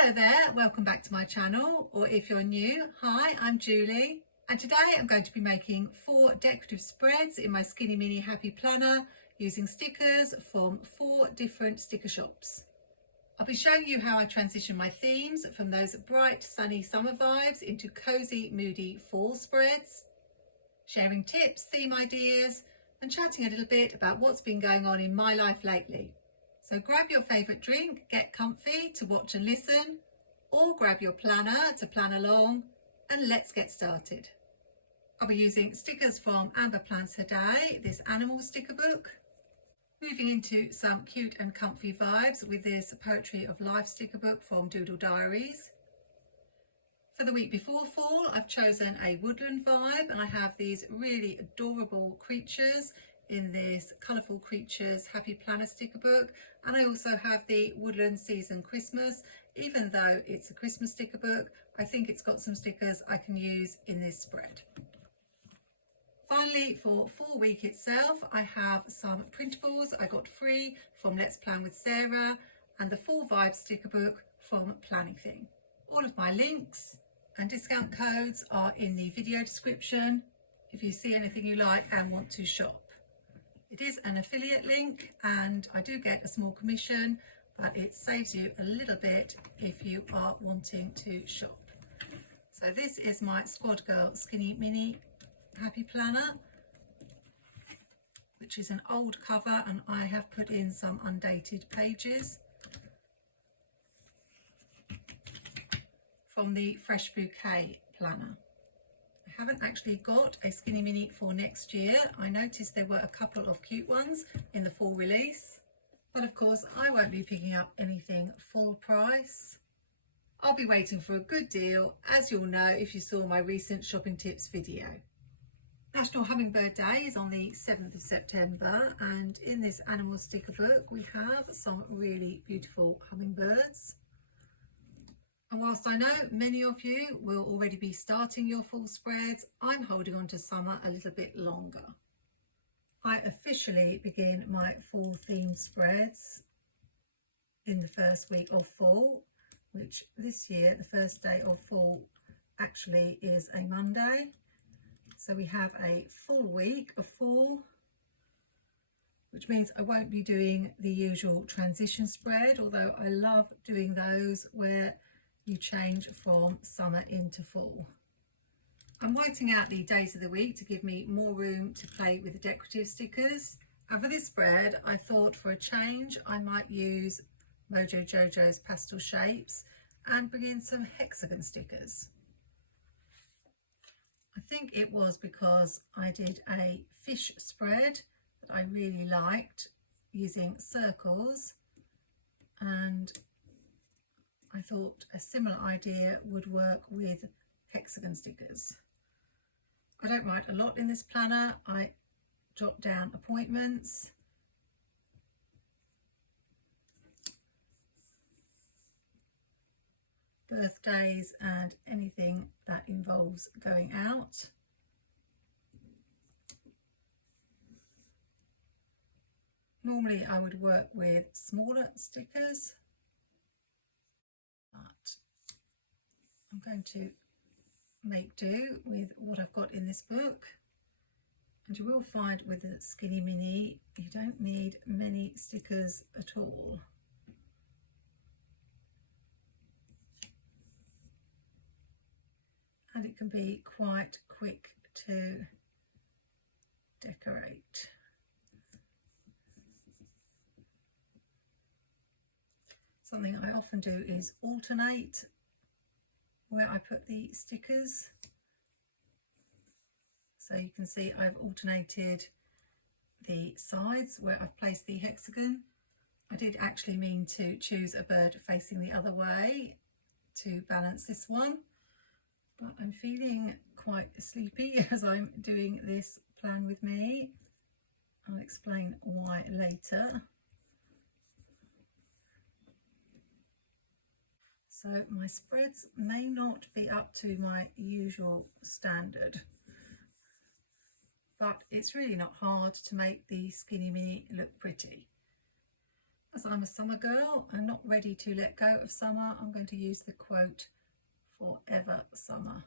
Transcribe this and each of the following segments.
Hello there, welcome back to my channel, or if you're new, hi, I'm Julie, and today I'm going to be making 4 decorative spreads in my Skinny Mini Happy Planner using stickers from 4 different sticker shops. I'll be showing you how I transition my themes from those bright sunny summer vibes into cozy moody fall spreads, sharing tips, theme ideas, and chatting a little bit about what's been going on in my life lately. So grab your favourite drink, get comfy to watch and listen, or grab your planner to plan along, and let's get started. I'll be using stickers from Amber Plants Her Day, this animal sticker book. Moving into some cute and comfy vibes with this Poetry of Life sticker book from Doodle Diarys. For the week before fall, I've chosen a woodland vibe, and I have these really adorable creatures in this Colourful Creatures Happy Planner sticker book, and I also have the Woodland Season Christmas. Even though it's a Christmas sticker book, I think it's got some stickers I can use in this spread. Finally, for fall week itself, I have some printables I got free from Let's Plan with Sarah and the Fall Vibes sticker book from Planything. All of my links and discount codes are in the video description if you see anything you like and want to shop. It is an affiliate link and I do get a small commission, but it saves you a little bit if you are wanting to shop. So this is my Squad Girl Skinny Mini Happy Planner, which is an old cover, and I have put in some undated pages from the Fresh Bouquet planner. I haven't actually got a Skinny Mini for next year. I noticed there were a couple of cute ones in the fall release, but of course I won't be picking up anything full price. I'll be waiting for a good deal, as you'll know if you saw my recent shopping tips video. National Hummingbird Day is on the 7th of September, and in this animal sticker book we have some really beautiful hummingbirds. And whilst I know many of you will already be starting your fall spreads, I'm holding on to summer a little bit longer. I officially begin my fall themed spreads in the first week of fall, which this year the first day of fall actually is a Monday. So we have a full week of fall, which means I won't be doing the usual transition spread, although I love doing those where you change from summer into fall. I'm whiting out the days of the week to give me more room to play with the decorative stickers. And for this spread, I thought for a change I might use Mojo Jojo's pastel shapes and bring in some hexagon stickers. I think it was because I did a fish spread that I really liked using circles, and I thought a similar idea would work with hexagon stickers. I don't write a lot in this planner. I jot down appointments, birthdays, and anything that involves going out. Normally I would work with smaller stickers, but I'm going to make do with what I've got in this book. And you will find with the Skinny Mini you don't need many stickers at all. And it can be quite quick to decorate. Something I often do is alternate where I put the stickers. So you can see I've alternated the sides where I've placed the hexagon. I did actually mean to choose a bird facing the other way to balance this one, but I'm feeling quite sleepy as I'm doing this plan with me. I'll explain why later. So my spreads may not be up to my usual standard, but it's really not hard to make the Skinny Mini look pretty. As I'm a summer girl and not ready to let go of summer, I'm going to use the quote, "Forever summer."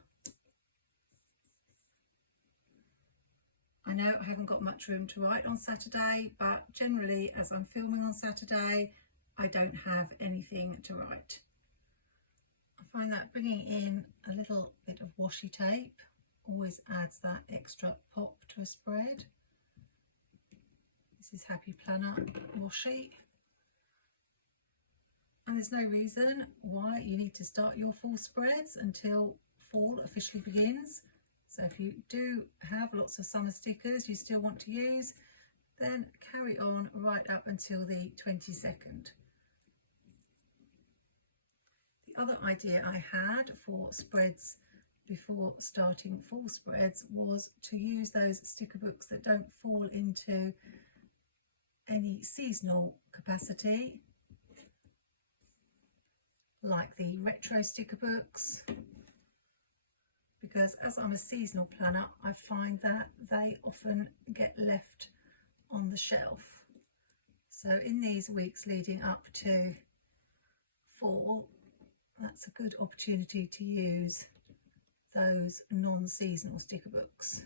I know I haven't got much room to write on Saturday, but generally as I'm filming on Saturday, I don't have anything to write. I find that bringing in a little bit of washi tape always adds that extra pop to a spread. This is Happy Planner washi. And there's no reason why you need to start your fall spreads until fall officially begins. So if you do have lots of summer stickers you still want to use, then carry on right up until the 22nd. The other idea I had for spreads before starting fall spreads was to use those sticker books that don't fall into any seasonal capacity, like the retro sticker books, because as I'm a seasonal planner I find that they often get left on the shelf. So in these weeks leading up to fall, that's a good opportunity to use those non-seasonal sticker books.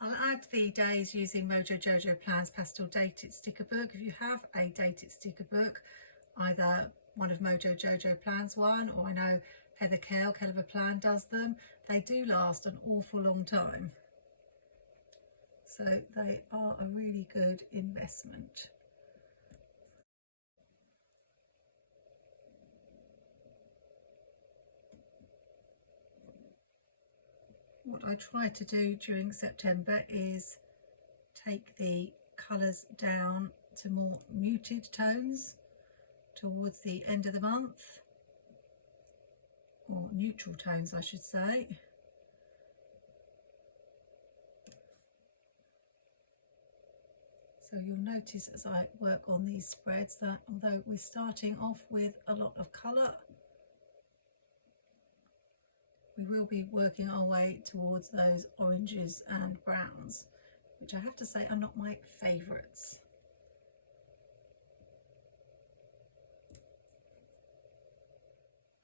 I'll add the days using Mojo Jojo Plan's pastel dated sticker book. If you have a dated sticker book, either one of Mojo Jojo Plan's one, or I know Heather Kell of a Plan does them, they do last an awful long time. So they are a really good investment. What I try to do during September is take the colours down to more muted tones towards the end of the month, or neutral tones I should say. So you'll notice as I work on these spreads that although we're starting off with a lot of colour, we will be working our way towards those oranges and browns, which I have to say are not my favourites.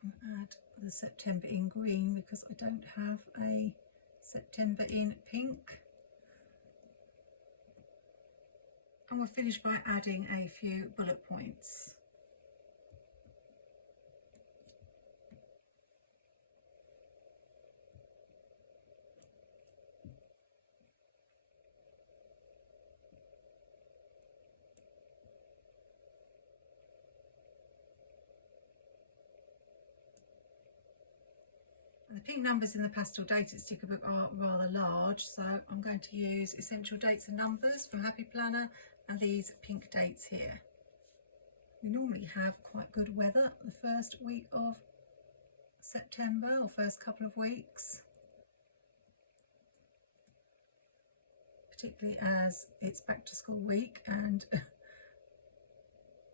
I'll add the September in green because I don't have a September in pink. And we'll finish by adding a few bullet points. The pink numbers in the pastel dated sticker book are rather large, so I'm going to use Essential Dates and Numbers from Happy Planner and these pink dates here. We normally have quite good weather the first week of September, or first couple of weeks, particularly as it's back to school week and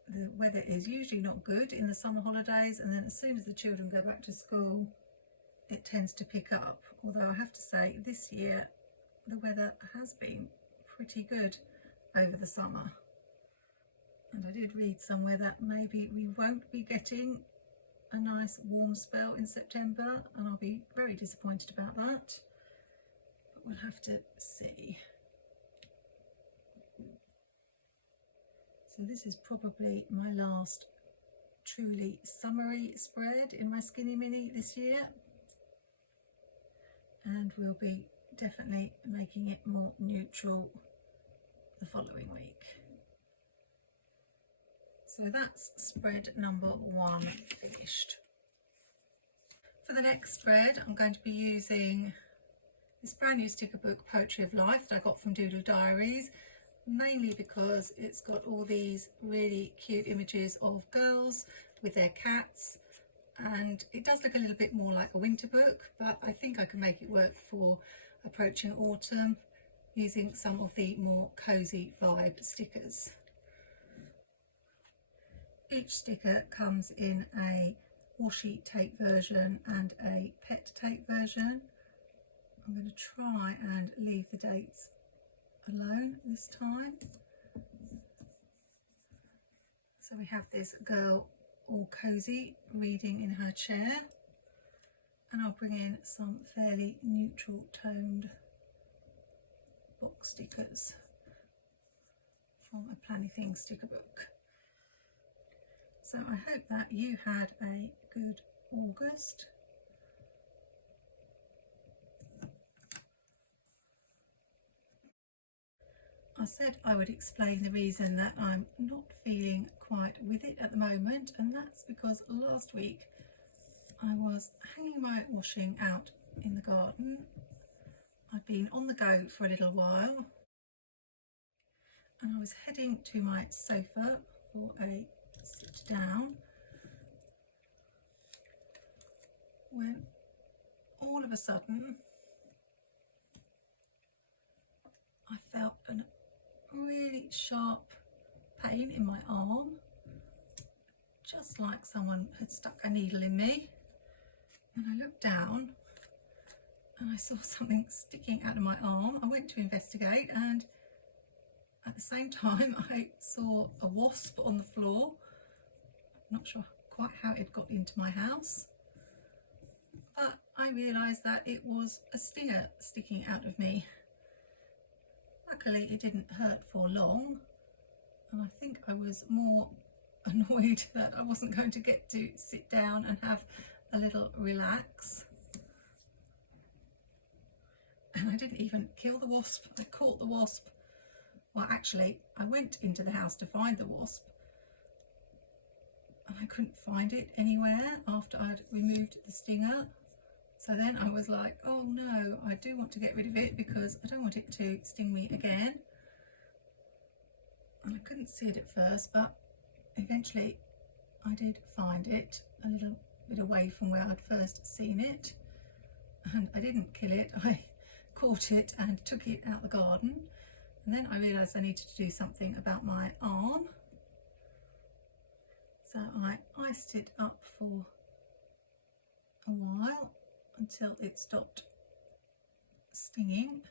the weather is usually not good in the summer holidays, and then as soon as the children go back to school it tends to pick up. Although I have to say this year the weather has been pretty good over the summer, and I did read somewhere that maybe we won't be getting a nice warm spell in September, and I'll be very disappointed about that, but we'll have to see. So this is probably my last truly summery spread in my Skinny Mini this year, and we'll be definitely making it more neutral the following week. So that's spread number 1 finished. For the next spread I'm going to be using this brand new sticker book, Poetry of Life, that I got from Doodle Diaries, mainly because it's got all these really cute images of girls with their cats, and it does look a little bit more like a winter book, but I think I can make it work for approaching autumn using some of the more cozy vibe stickers. Each sticker comes in a washi tape version and a pet tape version. I'm going to try and leave the dates alone this time. So we have this girl all cozy reading in her chair, and I'll bring in some fairly neutral toned box stickers from a Planything sticker book. So I hope that you had a good August. I said I would explain the reason that I'm not feeling quite with it at the moment, and that's because last week I was hanging my washing out in the garden. I'd been on the go for a little while, and I was heading to my sofa for a sit down when all of a sudden I felt a really sharp pain in my arm, just like someone had stuck a needle in me. And I looked down and I saw something sticking out of my arm. I went to investigate, and at the same time I saw a wasp on the floor. Not sure quite how it got into my house, but I realised that it was a stinger sticking out of me. Luckily it didn't hurt for long, and I think I was more annoyed that I wasn't going to get to sit down and have a little relax. And I didn't even kill the wasp. I caught the wasp. Well, actually I went into the house to find the wasp, and I couldn't find it anywhere after I'd removed the stinger. So then I was like, oh no, I do want to get rid of it because I don't want it to sting me again. And I couldn't see it at first, but eventually I did find it a little bit away from where I'd first seen it. And I didn't kill it, I caught it and took it out the garden. And then I realised I needed to do something about my arm. So I iced it up for a while until it stopped stinging.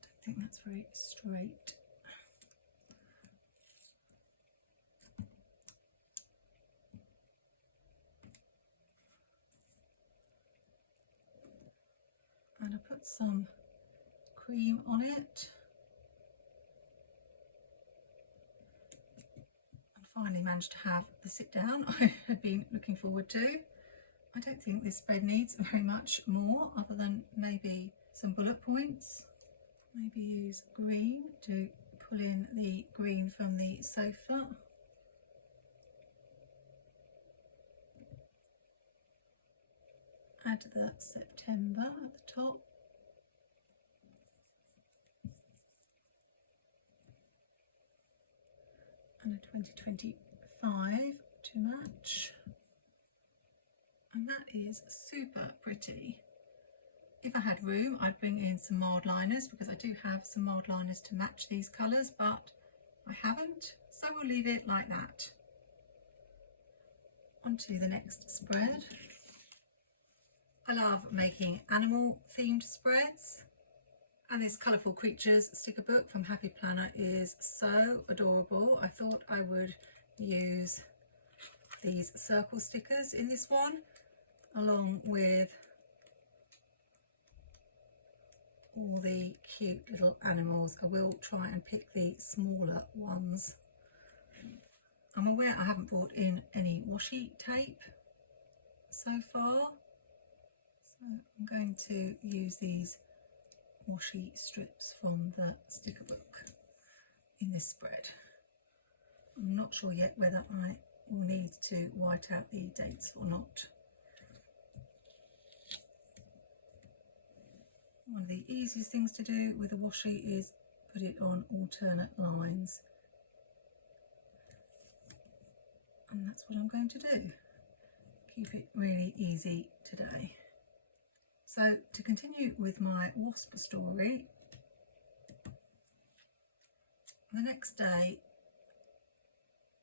Don't think that's very straight. And I put some cream on it. Finally managed to have the sit down I had been looking forward to. I don't think this spread needs very much more other than maybe some bullet points. Maybe use green to pull in the green from the sofa. Add the September at the top. And a 2025 to match, and that is super pretty. If I had room I'd bring in some mild liners, because I do have some mild liners to match these colours, but I haven't, so we'll leave it like that. On to the next spread. I love making animal themed spreads. And this Colourful Creatures sticker book from Happy Planner is so adorable. I thought I would use these circle stickers in this one, along with all the cute little animals. I will try and pick the smaller ones. I'm aware I haven't brought in any washi tape so far, so I'm going to use these washi strips from the sticker book in this spread. I'm not sure yet whether I will need to white out the dates or not. One of the easiest things to do with a washi is put it on alternate lines, and that's what I'm going to do. Keep it really easy today. So to continue with my wasp story, the next day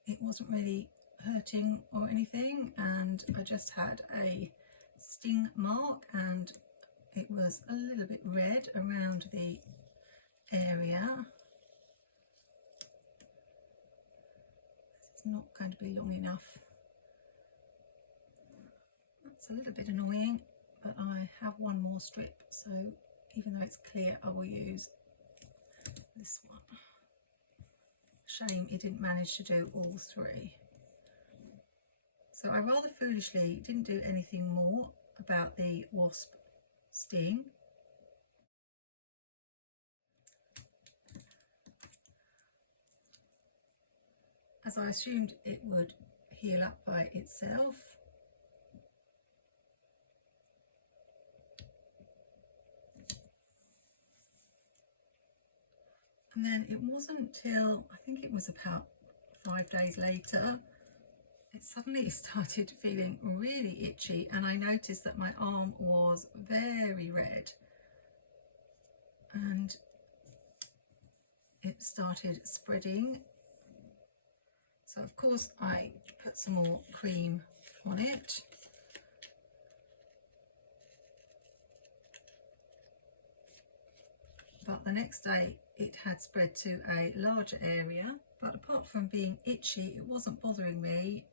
it wasn't really hurting or anything, and I just had a sting mark and it was a little bit red around the area. it's not going to be long enough. That's a little bit annoying, but I have one more strip, so even though it's clear, I will use this one. Shame it didn't manage to do all three. So I rather foolishly didn't do anything more about the wasp sting. As I assumed it would heal up by itself. And then it wasn't till, I think it was about 5 days later, it suddenly started feeling really itchy, and I noticed that my arm was very red and it started spreading. So of course I put some more cream on it. But the next day it had spread to a larger area, but apart from being itchy, it wasn't bothering me.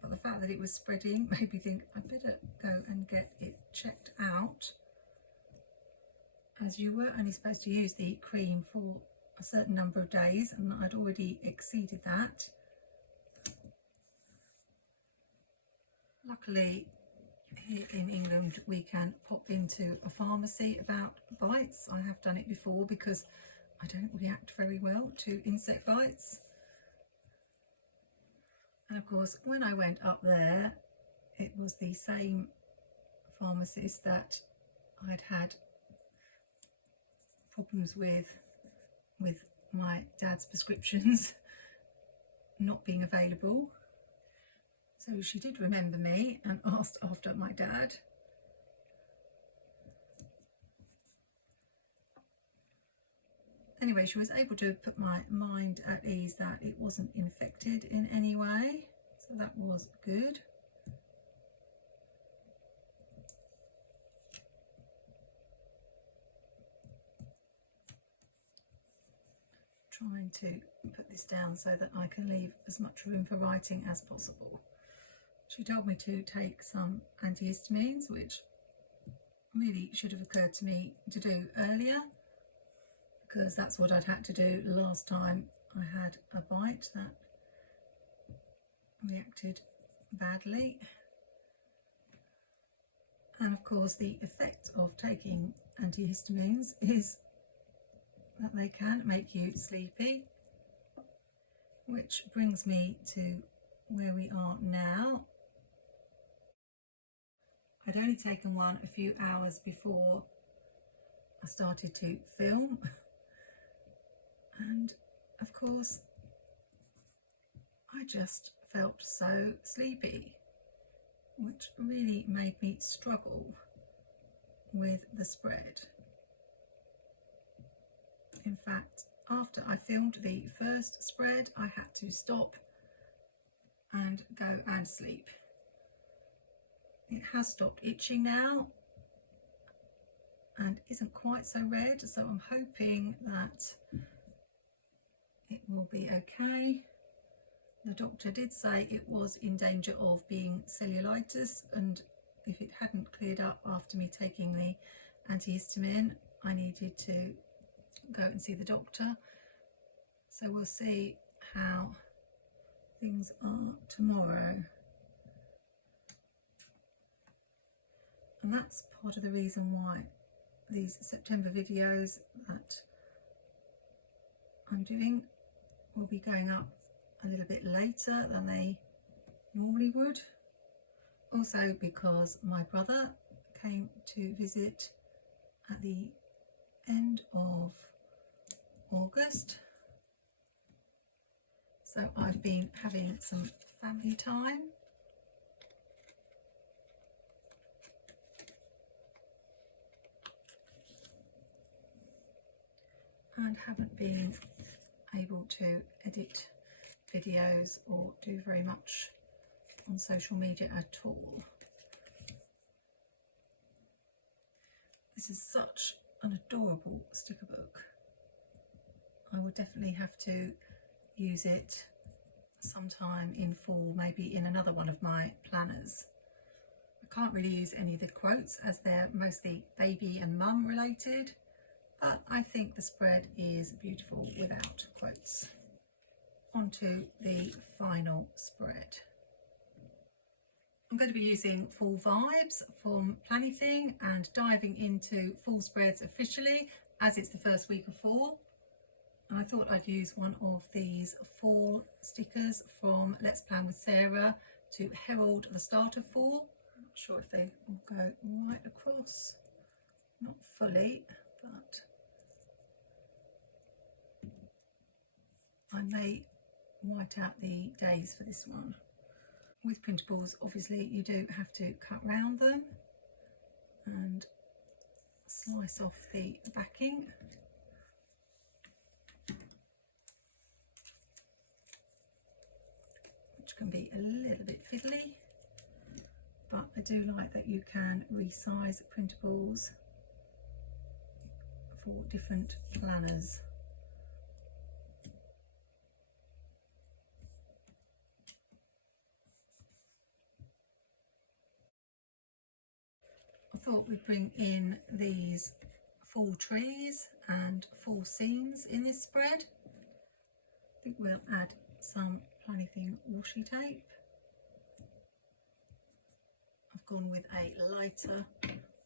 But the fact that it was spreading made me think I'd better go and get it checked out, as you were only supposed to use the cream for a certain number of days and I'd already exceeded that. Luckily here in England we can pop into a pharmacy about bites. I have done it before because I don't react very well to insect bites. And of course when I went up there, it was the same pharmacist that I'd had problems with my dad's prescriptions not being available. So she did remember me and asked after my dad. Anyway, she was able to put my mind at ease that it wasn't infected in any way, so that was good. Trying to put this down so that I can leave as much room for writing as possible. She told me to take some antihistamines, which really should have occurred to me to do earlier, because that's what I'd had to do last time I had a bite that reacted badly. And of course the effect of taking antihistamines is that they can make you sleepy, which brings me to where we are now. I'd only taken one a few hours before I started to film, and of course I just felt so sleepy, which really made me struggle with the spread. In fact, after I filmed the first spread, I had to stop and go and sleep. It has stopped itching now and isn't quite so red, so I'm hoping that it will be okay. The doctor did say it was in danger of being cellulitis, and if it hadn't cleared up after me taking the antihistamine, I needed to go and see the doctor. So we'll see how things are tomorrow. And that's part of the reason why these September videos that I'm doing will be going up a little bit later than they normally would. Also because my brother came to visit at the end of August. So I've been having some family time. And haven't been able to edit videos or do very much on social media at all. This is such an adorable sticker book. I would definitely have to use it sometime in fall, maybe in another one of my planners. I can't really use any of the quotes as they're mostly baby and mum related, but I think the spread is beautiful without quotes. On to the final spread. I'm going to be using Fall Vibes from Planything and diving into fall spreads officially as it's the first week of fall. And I thought I'd use one of these fall stickers from Let's Plan with Sarah to herald the start of fall. I'm not sure if they will go right across, not fully, but I may white out the days for this one. With printables, obviously you do have to cut round them and slice off the backing. Which can be a little bit fiddly, but I do like that you can resize printables for different planners. I thought we'd bring in these fall trees and fall scenes in this spread. I think we'll add some Planything washi tape. I've gone with a lighter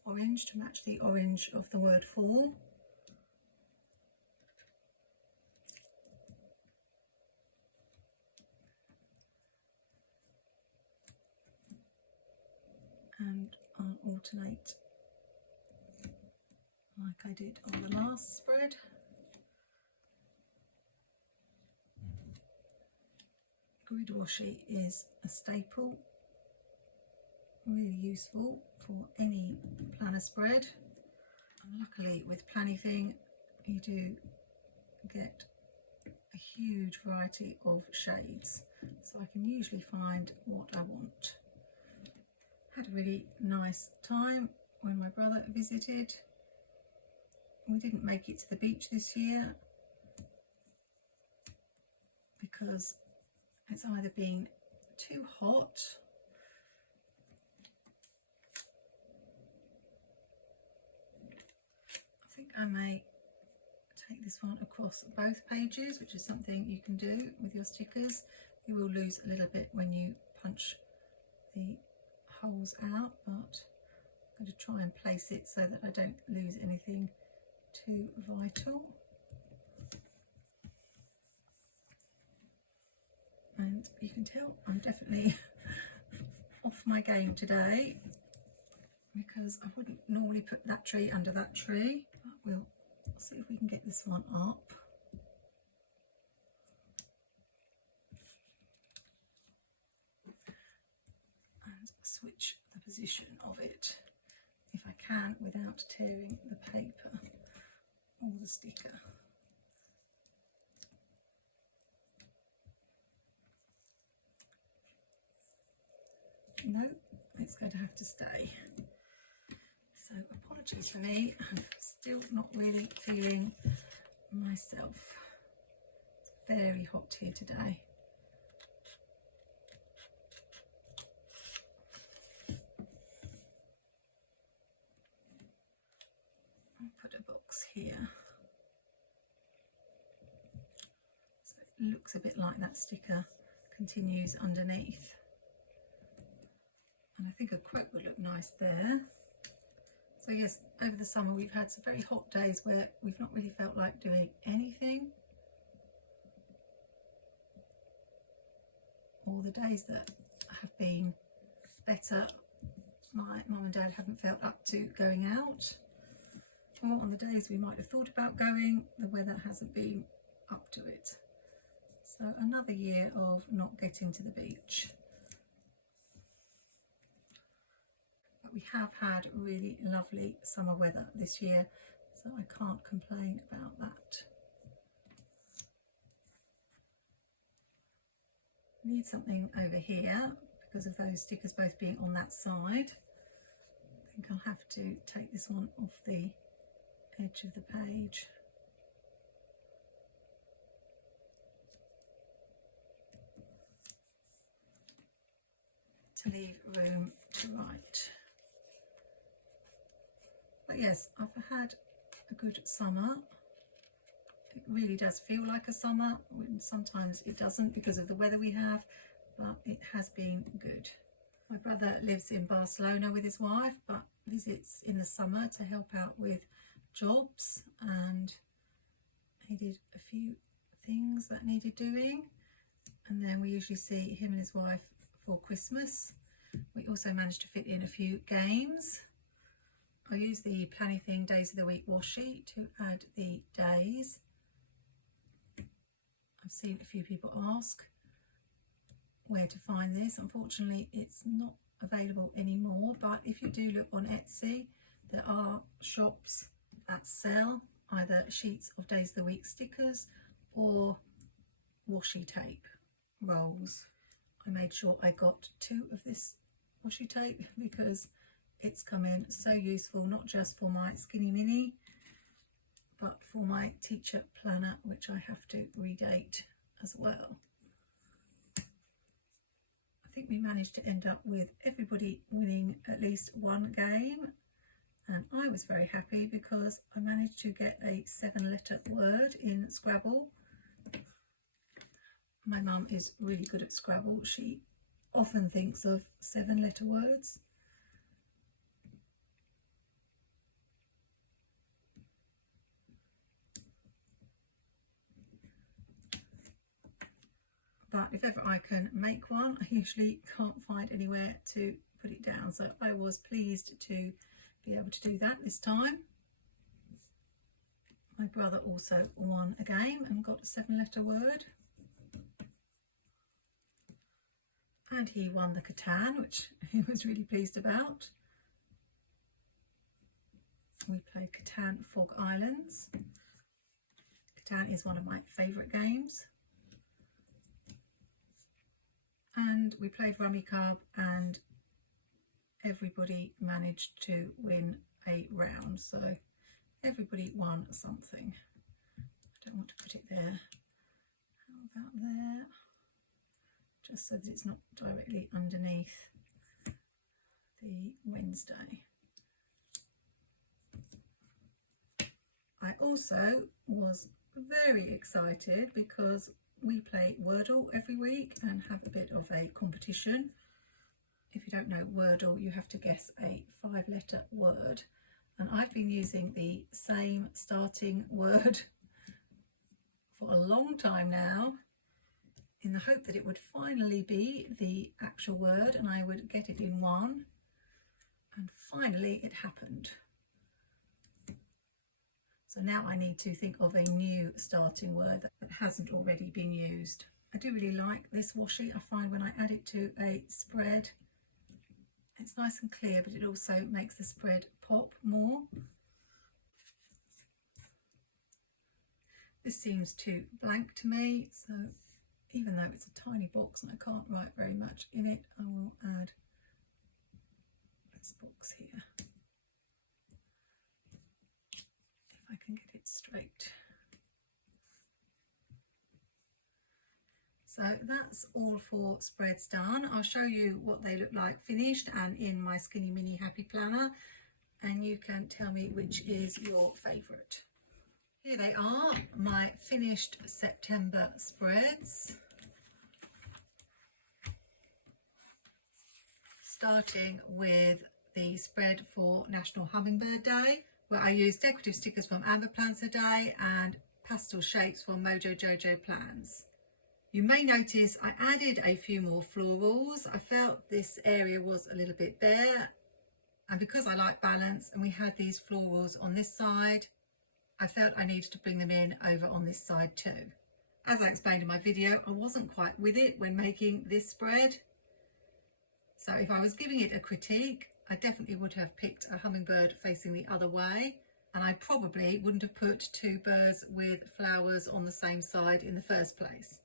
orange to match the orange of the word fall. And I'll alternate like I did on the last spread. Grid washi is a staple, really useful for any planner spread. And luckily with Planything you do get a huge variety of shades, so I can usually find what I want. Had a really nice time when my brother visited. We didn't make it to the beach this year because it's either been too hot I think I may take this one across both pages, which is something you can do with your stickers. You will lose a little bit when you punch the holes out, but I'm going to try and place it so that I don't lose anything too vital. And you can tell I'm definitely off my game today because I wouldn't normally put that tree under that tree, but we'll see if we can get this one up. And switch the position of it if I can without tearing the paper or the sticker. No, it's going to have to stay. So apologies for me, I'm still not really feeling myself. It's very hot here today. I'll put a box here. So it looks a bit like that sticker continues underneath. And I think a quote would look nice there. So yes, over the summer we've had some very hot days where we've not really felt like doing anything. Or the days that have been better, my mum and dad haven't felt up to going out. Or on the days we might have thought about going, the weather hasn't been up to it. So another year of not getting to the beach. But we have had really lovely summer weather this year, so I can't complain about that. Need something over here because of those stickers both being on that side. I think I'll have to take this one off the edge of the page. leave room to write. But yes, I've had a good summer. It really does feel like a summer, when sometimes it doesn't because of the weather we have, but it has been good. My brother lives in Barcelona with his wife, but visits in the summer to help out with jobs, and he did a few things that needed doing, and then we usually see him and his wife for Christmas. We also managed to fit in a few games. I use the Planything Days of the Week washi to add the days. I've seen a few people ask where to find this. Unfortunately, it's not available anymore, but if you do look on Etsy, there are shops that sell either sheets of Days of the Week stickers or washi tape rolls. I made sure I got 2 of this washi tape because it's come in so useful, not just for my Skinny Mini, but for my teacher planner, which I have to redate as well. I think we managed to end up with everybody winning at least one game, and I was very happy because I managed to get a 7-letter word in Scrabble. My mum is really good at Scrabble. She often thinks of 7-letter words. But if ever I can make one, I usually can't find anywhere to put it down. So I was pleased to be able to do that this time. My brother also won a game and got a 7-letter word. And he won the Catan, which he was really pleased about. We played Catan Fog Islands. Catan is one of my favourite games. And we played Rummy Cub, and everybody managed to win a round. So everybody won something. I don't want to put it there. How about there? Just so that it's not directly underneath the Wednesday. I also was very excited because we play Wordle every week and have a bit of a competition. If you don't know Wordle, you have to guess a 5-letter word, and I've been using the same starting word for a long time now, in the hope that it would finally be the actual word and I would get it in one, and finally it happened. So now I need to think of a new starting word that hasn't already been used. I do really like this washi. I find when I add it to a spread, it's nice and clear, but it also makes the spread pop more. This seems too blank to me, so even though it's a tiny box and I can't write very much in it, I will add this box here. If I can get it straight. So that's all for spreads done. I'll show you what they look like finished and in my Skinny Mini Happy Planner, and you can tell me which is your favourite. Here they are, my finished September spreads. Starting with the spread for National Hummingbird Day, where I used decorative stickers from Amber Plans a Day and pastel shapes from Mojo Jojo Plans. You may notice I added a few more florals. I felt this area was a little bit bare, and because I like balance and we had these florals on this side, I felt I needed to bring them in over on this side too. As I explained in my video, I wasn't quite with it when making this spread. So if I was giving it a critique, I definitely would have picked a hummingbird facing the other way, and I probably wouldn't have put 2 birds with flowers on the same side in the first place.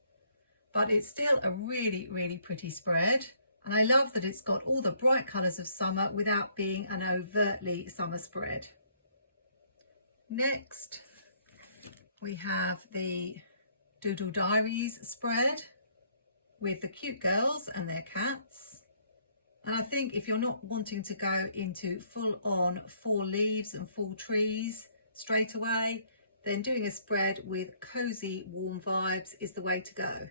But it's still a really, really pretty spread, and I love that it's got all the bright colours of summer without being an overtly summer spread. Next, we have the Doodle Diaries spread with the cute girls and their cats. And I think if you're not wanting to go into full on fall leaves and fall trees straight away, then doing a spread with cozy warm vibes is the way to go.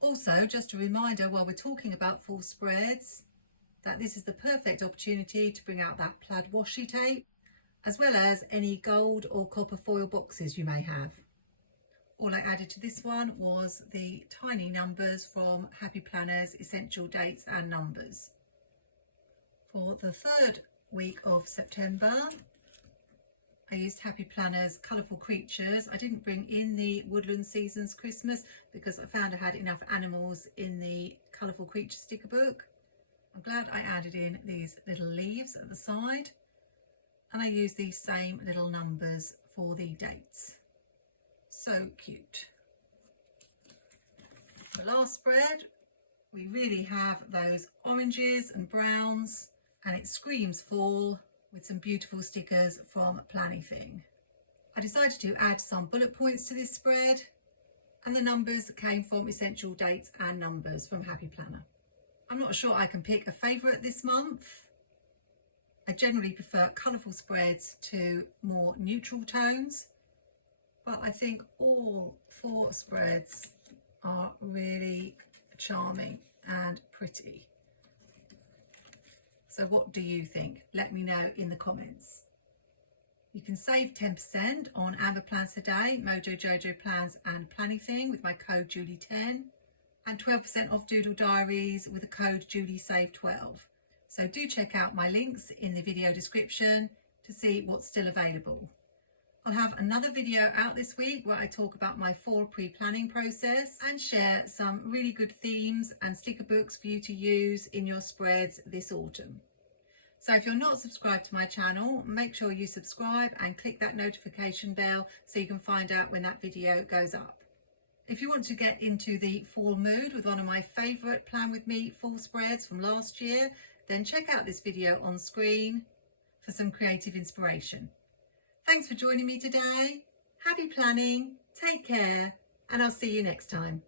Also, just a reminder while we're talking about fall spreads, that this is the perfect opportunity to bring out that plaid washi tape, as well as any gold or copper foil boxes you may have. All I added to this one was the tiny numbers from Happy Planners Essential Dates and Numbers. For the third week of September, I used Happy Planners Colourful Creatures. I didn't bring in the Woodland Seasons Christmas because I found I had enough animals in the Colourful Creature sticker book. I'm glad I added in these little leaves at the side, and I used these same little numbers for the dates. So cute. The last spread, we really have those oranges and browns, and it screams fall with some beautiful stickers from Planything. I decided to add some bullet points to this spread, and the numbers came from Essential Dates and Numbers from Happy Planner. I'm not sure I can pick a favourite this month. I generally prefer colourful spreads to more neutral tones, but I think all 4 spreads are really charming and pretty. So what do you think? Let me know in the comments. You can save 10% on Amber Plans Today, Mojo Jojo Plans and Planything with my code Julie10, and 12% off Doodle Diaries with the code JulieSave12. So do check out my links in the video description to see what's still available. I'll have another video out this week where I talk about my fall pre-planning process and share some really good themes and sticker books for you to use in your spreads this autumn. So if you're not subscribed to my channel, make sure you subscribe and click that notification bell so you can find out when that video goes up. If you want to get into the fall mood with one of my favourite Plan With Me fall spreads from last year, then check out this video on screen for some creative inspiration. Thanks for joining me today. Happy planning, take care, and I'll see you next time.